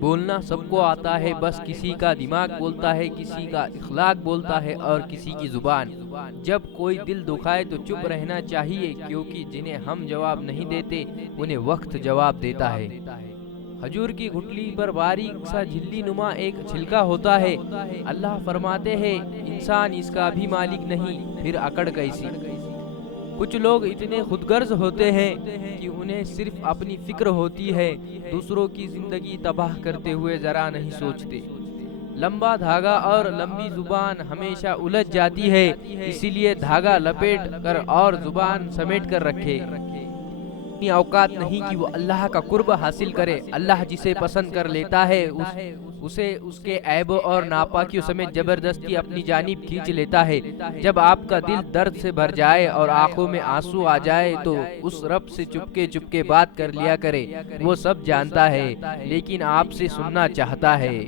بولنا سب کو آتا ہے، بس کسی کا دماغ بولتا ہے، کسی کا اخلاق بولتا ہے اور کسی کی زبان۔ جب کوئی دل دکھائے تو چپ رہنا چاہیے، کیونکہ جنہیں ہم جواب نہیں دیتے انہیں وقت جواب دیتا ہے۔ کھجور کی گٹلی پر باریک سا جھلی نما ایک چھلکا ہوتا ہے۔ اللہ فرماتے ہیں انسان اس کا بھی مالک نہیں، پھر اکڑ کیسی؟ کچھ لوگ اتنے خود غرض ہوتے ہیں کہ انہیں صرف اپنی فکر ہوتی ہے، دوسروں کی زندگی تباہ کرتے ہوئے ذرا نہیں سوچتے۔ لمبا دھاگا اور لمبی زبان ہمیشہ الجھ جاتی ہے، اسی لیے دھاگا لپیٹ کر اور زبان سمیٹ کر رکھے۔ اتنی اوقات نہیں کہ وہ اللہ کا قرب حاصل کرے۔ اللہ جسے پسند کر لیتا ہے اسے اس کے عیبوں اور ناپاکیوں سمیت زبردستی اپنی جانب کھینچ لیتا ہے۔ جب آپ کا دل درد سے بھر جائے اور آنکھوں میں آنسو آ جائے تو اس رب سے چپکے چپکے بات کر لیا کرے۔ وہ سب جانتا ہے لیکن آپ سے سننا چاہتا ہے۔